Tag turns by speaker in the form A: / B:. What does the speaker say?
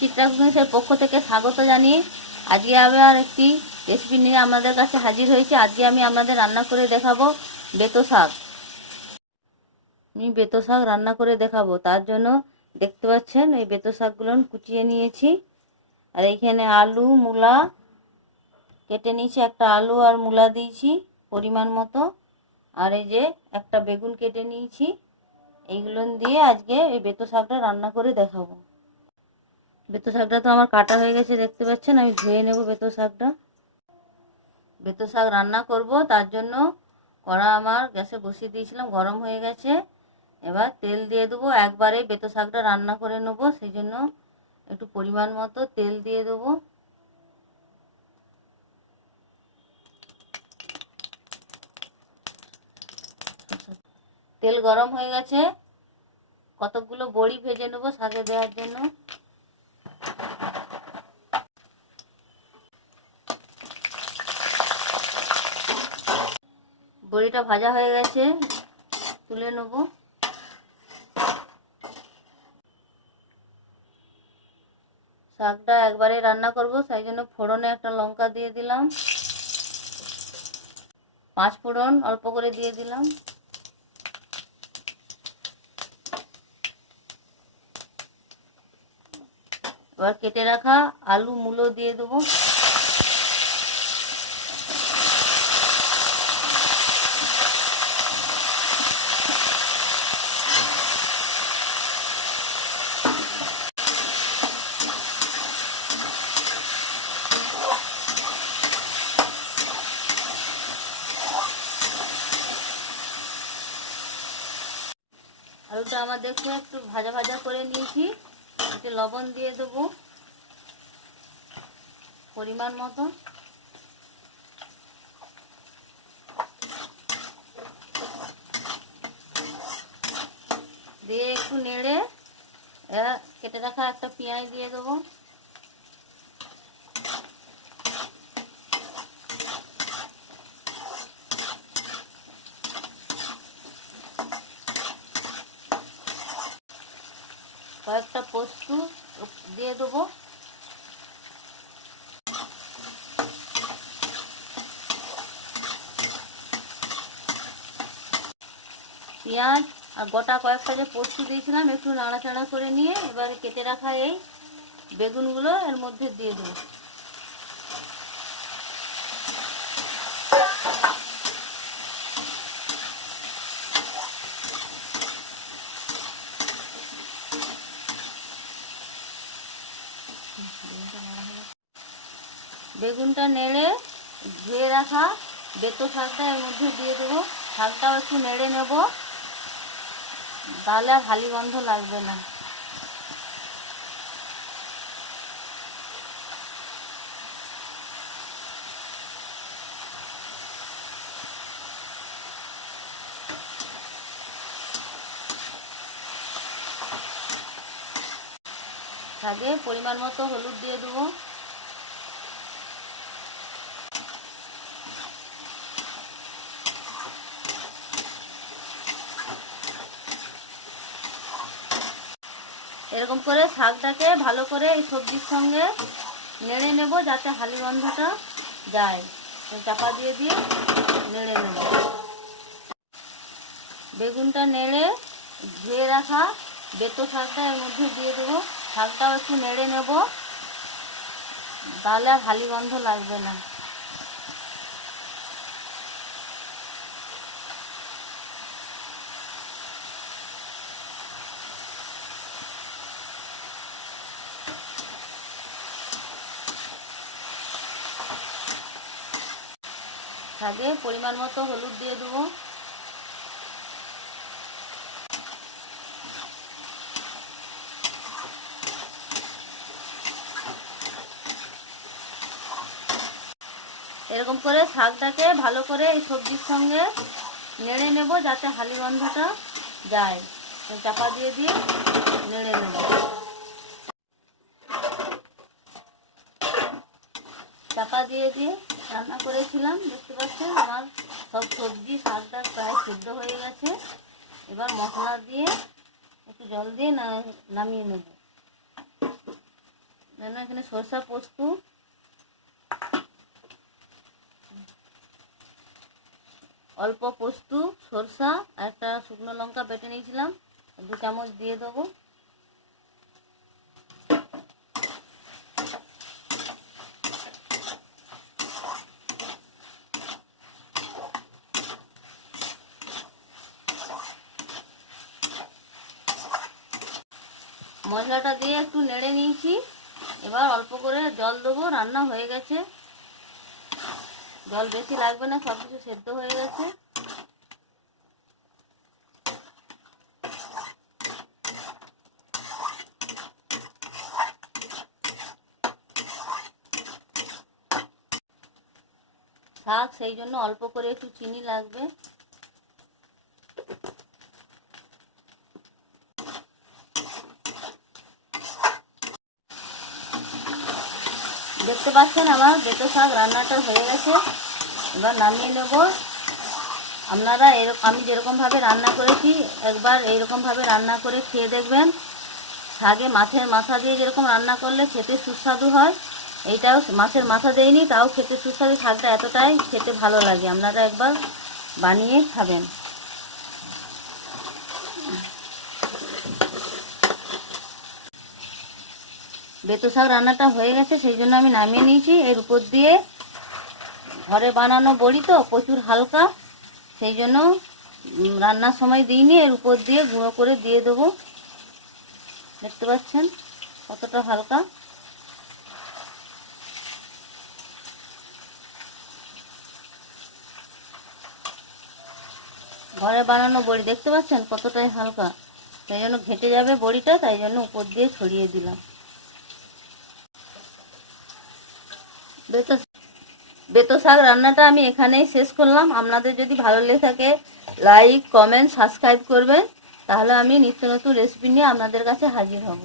A: চিত্রা কুকিংসের পক্ষ থেকে স্বাগত জানিয়ে আজকে আবার একটি রেসিপি নিয়ে আমাদের কাছে হাজির হয়েছে। আজকে আমি আপনাদের রান্না করে দেখাবো বেতো শাক। আমি বেতো শাক রান্না করে দেখাবো। তার জন্য দেখতে পাচ্ছেন, এই বেতো শাকগুলো কুচিয়ে নিয়েছি। আর এইখানে আলু, মূলা, কেটে নিয়েছি। একটা আলু আর মূলা দিয়েছি পরিমাণ মতো। আর এই যে একটা বেগুন কেটে নিয়েছি। এইগুলো দিয়ে আজকে এই বেতো শাকটা রান্না করে দেখাবো। বেতো শাকটা তো আমার কাটা হয়ে গেছে, দেখতে পাচ্ছেন? আমি ধুয়ে নেব বেতো শাকটা। বেতো শাক রান্না করব, তার জন্য কড়া আমার গ্যাসে বসিয়ে দিয়েছিলাম, গরম হয়ে গেছে। এবার তেল দিয়ে দেবো, একবারে বেতো শাকটা রান্না করে নেব, সেই জন্য একটু পরিমাণ মতো তেল দিয়ে দেবো। তেল গরম হয়ে গেছে, কতকগুলো বড়ি ভেজে নেব শাকে দেওয়ার জন্য। বড়িটা ভাজা হয়ে গেছে, তুলে নেব। শাকটা একবারে রান্না করব, সেই জন্য ফোড়নে একটা লঙ্কা দিয়ে দিলাম। পাঁচ ফোড়ন অল্প করে দিয়ে দিলাম। এবার কেটে রাখা আলু মূলো দিয়ে দেবো। আলুটা আমার দেখো একটু ভাজা ভাজা করে নিয়েছি। একটু লবণ দিয়ে দেবো। পরিমাণ মতো। দিয়ে একটু নেড়ে কেটে রাখা একটা পেঁয়াজ দিয়ে দেবো কয়েকটা পোস্ত দিয়ে দেবো। পেঁয়াজ আর গোটা কয়েকটা যে পোস্ত দিয়েছিলাম, একটু নাড়াচাড়া করে নিয়ে এবারে কেটে রাখা এই বেগুনগুলো এর মধ্যে দিয়ে দেবো। বেগুনটা নেড়ে ধুয়ে রাখা বেতো শাকটা এর মধ্যে দিয়ে দেবো। শাকটাও একটু নেড়ে নেব। তাহলে আর হালি গন্ধ লাগবে না। শাকে পরিমাণ মতো হলুদ দিয়ে দেবো। এরকম করে শাকটাকে ভালো করে এই সবজির সঙ্গে নেড়ে নেব, যাতে হালি গন্ধটা যায়। চাপা দিয়ে দিয়ে নেড়ে নেব। বেগুনটা নেড়ে ধুয়ে রাখা বেতো শাকটা এর মধ্যে দিয়ে দেবো। শাকটাও একটু নেড়ে নেব। তাহলে আর হালি গন্ধ লাগবে না। শাকে পরিমাণ মতো হলুদ দিয়ে দেবো। এরকম করে শাকটাকে ভালো করে এই সবজির সঙ্গে নেড়ে নেব যাতে হালি গন্ধটা যায়। চাপা দিয়ে দিয়ে নেড়ে নেব। চাপা দিয়ে দিয়ে রান্না করেছিলাম, দেখতে পাচ্ছেন? আমার সব সবজি, শাকটা প্রায় সিদ্ধ হয়ে গেছে। এবার মশলা দিয়ে একটু জল দিয়ে নামিয়ে নেব। যেন এখানে সরষা পোস্ত। অল্প পোস্ত, সরষা একটা শুকনো লঙ্কা বেটে নিয়েছিলাম। দু চামচ দিয়ে দেবো। মশলাটা দিয়ে একটু নেড়ে নিয়েছি। এবার অল্প করে জল দেবো, রান্না হয়ে গেছে। জল বেশি লাগবে না সব কিছু সেদ্ধ হয়ে গেছে। শাক সেই জন্য অল্প করে একটু চিনি লাগবে। দেখতে পাচ্ছেন আমার বেতো শাক রান্নাটা হয়ে গেছে। এবার নামিয়ে নেব। আপনারা এরকম আমি যেরকমভাবে রান্না করেছি, একবার এইরকমভাবে রান্না করে খেয়ে দেখবেন। শাকে মাছের মাথা দিয়ে যেরকম রান্না করলে খেতে সুস্বাদু হয়, এইটাও মাছের মাথা দেয়নি, তাও খেতে সুস্বাদু শাকটা এতটাই খেতে ভালো লাগে। আপনারা একবার বানিয়ে খাবেন। বেতো শাক রান্নাটা হয়ে গেছে, সেই জন্য আমি নামিয়ে নিয়েছি। এর উপর দিয়ে ঘরে বানানো বড়ি তো, প্রচুর হালকা, সেই জন্য রান্নার সময় দিইনি। এর উপর দিয়ে গুঁড়ো করে দিয়ে দেবো। দেখতে পাচ্ছেন কতটা হালকা। ঘরে বানানো বড়ি, দেখতে পাচ্ছেন কতটাই হালকা। সেই জন্য ঘেটে যাবে বড়িটা, তাই জন্য উপর দিয়ে ছড়িয়ে দিলাম। বেতো, বেত শাক রান্নাটা আমি এখানেই শেষ করলাম। আপনাদের যদি ভালো লেগে থাকে লাইক কমেন্ট সাবস্ক্রাইব করবেন। তাহলে আমি নিত্য নতুন রেসিপি নিয়ে আপনাদের কাছে হাজির হব।